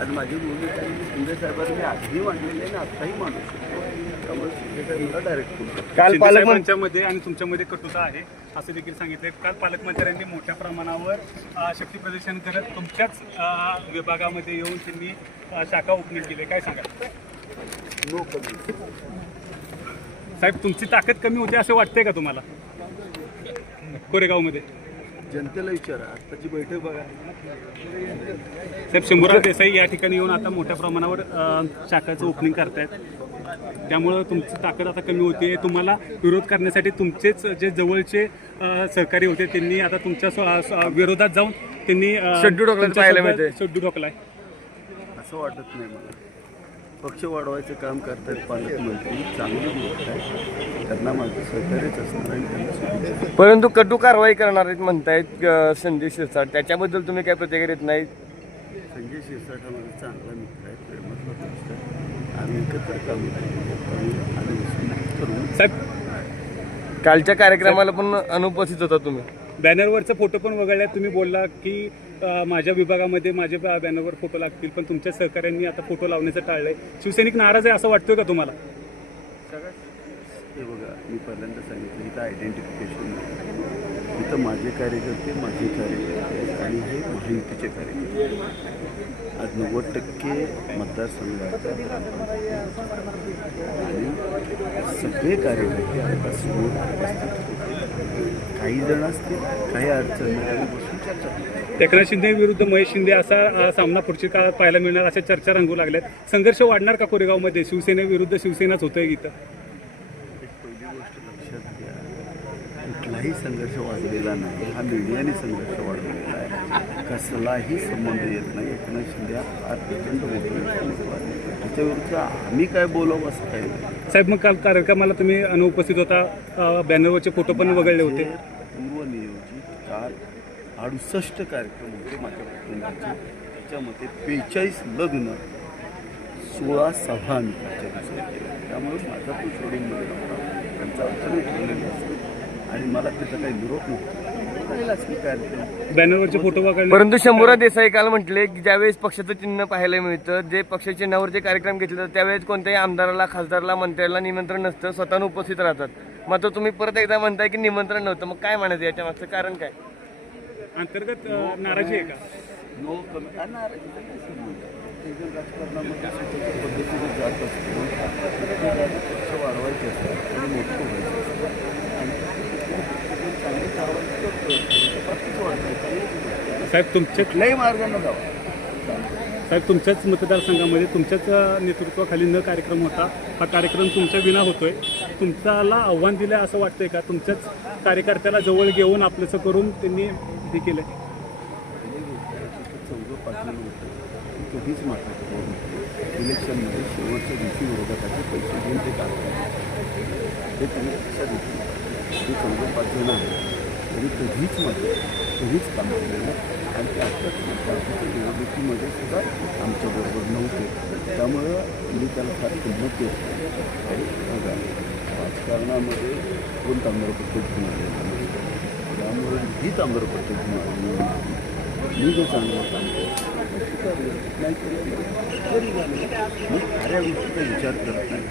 आणि माझी भूमिका मी शिंदे साहेबांनी आधीही मांडलेली आहे आणि आत्ताही मांडू शकतो. त्यामुळे शिंदे साहेबांना डायरेक्ट बोलतो. काल पालकमंत्र्यांमध्ये आणि तुमच्यामध्ये कटुता आहे असं देखील सांगितलंय. काल पालकमंत्र्यांनी मोठ्या प्रमाणावर शक्ती प्रदर्शन करत तुमच्याच विभागामध्ये येऊन त्यांनी शाखा ओपनिंग केली. काय सांगा नो कमी. साहेब, तुमची ताकद कमी होते असं वाटतंय का तुम्हाला कोरेगावमध्ये? जनतेला विचारा, आत्ताची बैठक बघा. साहेब, शंभूराज देसाई या ठिकाणी येऊन आता मोठ्या प्रमाणावर शाखाचं ओपनिंग करतायत, त्यामुळं तुमची ताकद आता कमी होते. तुम्हाला विरोध करण्यासाठी तुमचेच जे जवळचे सहकारी होते त्यांनी आता तुमच्या विरोधात जाऊन त्यांनी शड्डू ठोकलाय. असं वाटत नाही मला. पक्ष वाढवायचं काम करतात पालकमंत्री, चांगली गोष्ट आहे. त्यांना माझं सहकार्यच असणार आणि त्यांना शुभेच्छा. परंतु कटू कारवाई करणार आहेत म्हणतायत संजय शिरसाट, त्याच्याबद्दल तुम्ही काय प्रतिक्रिया देत नाही? संजय शिरसाट हा माझा चांगला मित्र आहे, प्रेमातला दोस्त आहे. आम्ही एकत्र काम करू. साहेब, कालच्या कार्यक्रमाला पण अनुपस्थित होता तुम्ही. बॅनरवरचा फोटो पण वगळला. तुम्ही बोलला की माझ्या विभागामध्ये माझ्या बॅनरवर फोटो लागतील, पण तुमच्या सहकाऱ्यांनी आता फोटो लावण्याचं टाळलंय. शिवसैनिक नाराज आहे असं वाटतोय का तुम्हाला? हे बघा, मी पहिल्यांदा सांगितलं इथं आयडेंटिफिकेशन नाही. इथं माझे कार्यकर्ते आणि हे महायुतीचे कार्यकर्ते. आज 90% मतदारसंघाचा आणि सगळे कार्यकर्ते आता समोर उपस्थित होते. काही जण असतील, काही अडचणी आम्ही बसून चर्चा करू. एकनाथ शिंदे विरुद्ध महेश शिंदे असा सामना पुढच्या काळात पाहायला मिळणार अशा चर्चा रंगू लागल्यात. संघर्ष वाढणार का कोरेगावमध्ये? शिवसेनेविरुद्ध शिवसेनाच होतोय इथं. पहिली गोष्ट लक्षात घ्या, कुठलाही संघर्ष वाढलेला नाही. हा मीडियाने संघर्ष वाढवलेला आहे. कसलाही संबंध येत नाही. एकनाथ शिंदे हा प्रचंड मोठा त्याच्याविरुद्ध आम्ही काय बोलावं असं काही नाही. साहेब, मग काल कार्यक्रमाला तुम्ही अनुपस्थित होता, बॅनरवरचे फोटो पण वगळले होते. पूर्वनियोजित 68 कार्यक्रम होते माझ्या कुटुंबाचे. त्याच्यामध्ये 45 लग्न, 16 सभा आम्ही पुढच्या दिवसात केल्या. त्यामुळे माझा तो सोडून मध्ये नव्हता. त्यांचा अडचणी ठरलेली असते आणि मला त्याचा काही निरोप नव्हता. बॅनरवरचे फोटो वगळले. परंतु शंभूराज देसाई काल म्हटले की ज्यावेळेस पक्षाचं चिन्ह पाहायला मिळतं, जे पक्षाच्या चिन्हावर जे कार्यक्रम घेतले जातात त्यावेळेस कोणत्याही आमदाराला, खासदाराला, मंत्र्याला निमंत्रण नसतं, स्वतःहून उपस्थित राहतात. मात्र तुम्ही परत एकदा म्हणताय की निमंत्रण नव्हतं. मग काय म्हणायचं याच्या मागचं कारण काय? अंतर्गत नाराजी आहे का? नो कमी राजकारणामध्ये पद्धतीने जात असतो. पक्ष वाढवायचे असतात आणि मोठं व्हायचं असतं आणि चांगली कारवाई करतो. साहेब, तुमच्या कुठल्याही मार्गाने जावं. साहेब, तुमच्याच मतदारसंघामध्ये तुमच्याच नेतृत्वाखाली न कार्यक्रम होता, हा कार्यक्रम तुमच्या विना होतोय. तुमच्याला आव्हान दिलंय असं वाटतंय का? तुमच्याच कार्यकर्त्याला जवळ घेऊन आपलंसं करून त्यांनी हे केलंय. 14 पाटील होतं कधीच म्हटलं इलेक्शनमध्ये शेवटच्या दिवशी विरोधकाचे पैसे घेऊन ते काढतात. हे त्यांनी लक्षात घेतलं. जे 14 पाटील आहे त्यांनी कधीच कधीच काम केलेलं आणि ते आत्ताच पार्टीच्या निवडणुकीमध्ये सुद्धा आमच्याबरोबर नव्हते. त्यामुळं मी त्याला फार किंमत देतो. आणि बघा, राजकारणामध्ये कोण ताम्रपत्र घेऊन आलेलं नाही. त्यामुळे ही ताम्रपत्र घेऊन आलेली मी जे चांगलं काम नाही तरी मी खऱ्या गोष्टीचा विचार करत नाही.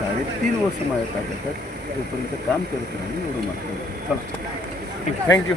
3.5 वर्ष माझ्या ताब्यात तोपर्यंत काम करत राहिलं एवढं मात्र. चला, थँक्यू.